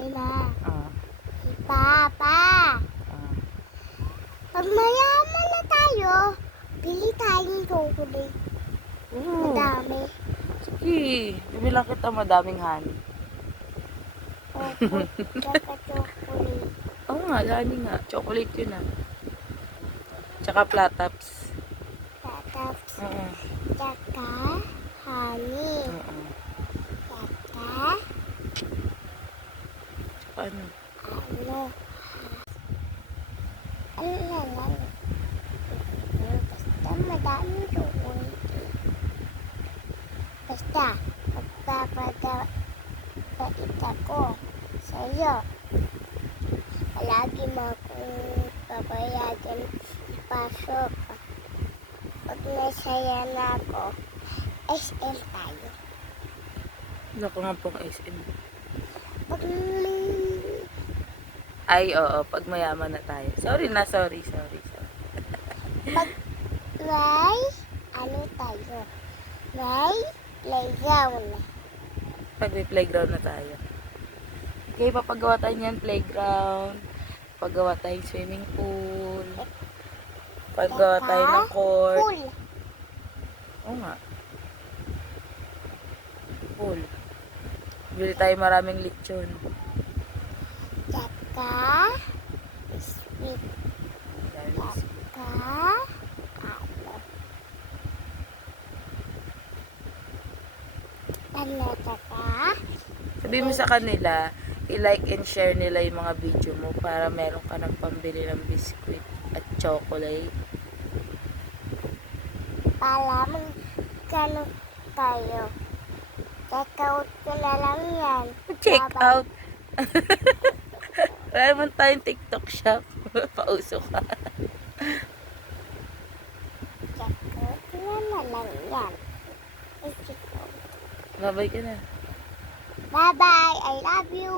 Ay na. Ah, Si Papa. ah. Pag mayaman na tayo, bili tayong chocolate. Oo. Madami. Sige, bibila kita madaming honey. Opo. Tsaka chocolate. Oo nga, honey nga. Chocolate yun ah. Tsaka flatops. Tapos, Oo. tsaka honey. Oo. Tsaka Tsaka ano? ano. Ano na lang. Basta madaming chocolate. Basta, magpapagawait ako sa'yo. Palagi mo akong papayagan ipasok. Pag nasaya na ako, SM tayo. Wala ko nga pong SM. Pag may Ay, oo. Pag mayaman na tayo. Sorry na, sorry. Pag may ano tayo, may playground. Pag may playground na tayo. Okay, papagawa tayo niyan playground. Paggawa tayong swimming pool. Paggawa tayo ng court. Pool. Oo nga. Pool. Bili tayo maraming lechon. Tsaka sweet. Dahil biscuit. Tsaka ano. Ano tsaka? Sabihin mo sa kanila, i-like and share nila yung mga video mo para meron ka ng pambili ng biscuit at chocolate. Para magkano tayo. Check out ko na lang yan. Check Bye-bye. out. Wala naman tayong TikTok shop. Pauso ka. Check out ko na lang yan. Check out. Babay ka na. Bye-bye. I love you.